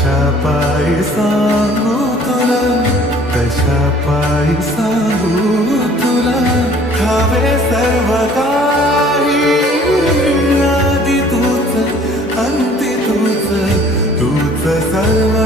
कशा पायी सांगू तुला, कशा पायी सांगू तुला, हवे सर्व काही, आधी तूच अंती तूच, तूच सर्व